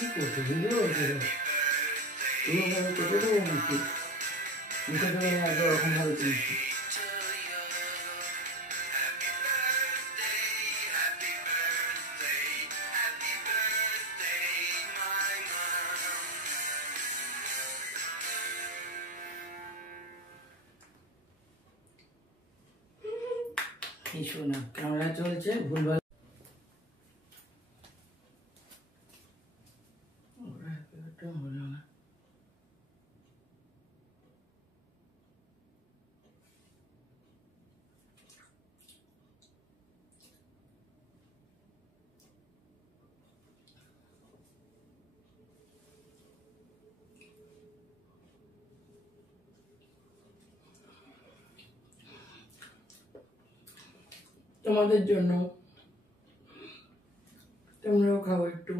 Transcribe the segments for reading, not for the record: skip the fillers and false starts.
কি করছো ভিডিও করছো? এইভাবে কেটে দেবো নাকি? মুখে দেবো একরকম ভাবে তুলছি। এই শোনা ক্যামেরা চলছে, ভুলভাল হলো না। তোমাদের জন্য, তোমরাও খাও একটু।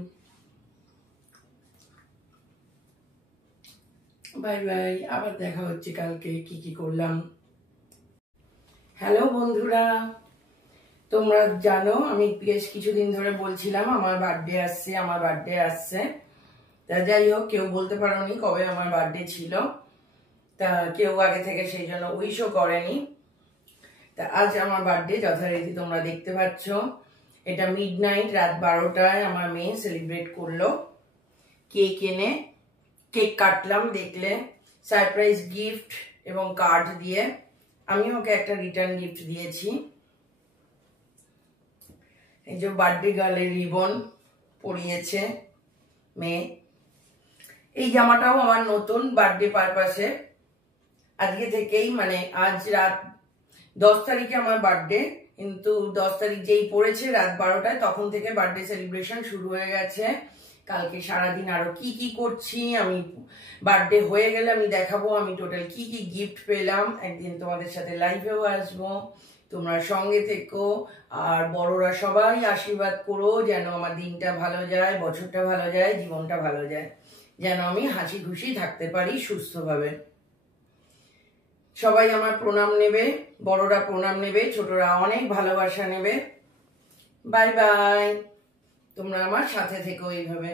বাই বাই, আবার দেখা হচ্ছে কালকে কি কি করলাম। হ্যালো বন্ধুরা, তোমরা জানো আমি বেশ কিছুদিন ধরে বলছিলাম আমার বার্থডে আসছে। তা যাই হোক, কেউ বলতে পারোনি কবে আমার বার্থডে ছিল, তা কেউ আগে থেকে সেই জন্য উইশও করেনি। তা আজ আমার বার্থডে যথারীতি তোমরা দেখতে পাচ্ছ। এটা মিডনাইট, রাত 12টায় আমার মেয়ে সেলিব্রেট করলো। কেক এনে কেক কাটলাম, দেখলে সারপ্রাইজ গিফট এবং কার্ড দিয়ে। আমি ওকে একটা রিটার্ন গিফট দিয়েছি। এই যে বার্থডে গার্লের রিবন পরিয়েছে মেয়ে। এই জামাটাও আমার নতুন বার্থডে পারপাসে। আজকে থেকেই মানে আজ রাত 10 তারিখে আমার বার্থডে, কিন্তু 10 তারিখ যেই পড়েছে রাত 12টায়, তখন থেকে বার্থডে সেলিব্রেশন শুরু হয়ে গেছে। কালকে সারাদিন আরো কি কি করছি আমি, বার্থডে হয়ে গেলে আমি দেখাবো আমি টোটাল কি কি গিফট পেলাম। একদিন তোমাদের সাথে লাইভেও আসবো, তোমরা সঙ্গে থেকো। আর বড়রা সবাই আশীর্বাদ করো যেন আমার দিনটা ভালো যায়, বছরটা ভালো যায়, জীবনটা ভালো যায়, যেন আমি হাসি খুশি থাকতে পারি সুস্থভাবে। সবাই আমার প্রণাম নেবে, বড়রা প্রণাম নেবে, ছোটরা অনেক ভালোবাসা নেবে। বাই বাই, তোমরা আমার সাথে থেকো এইভাবে।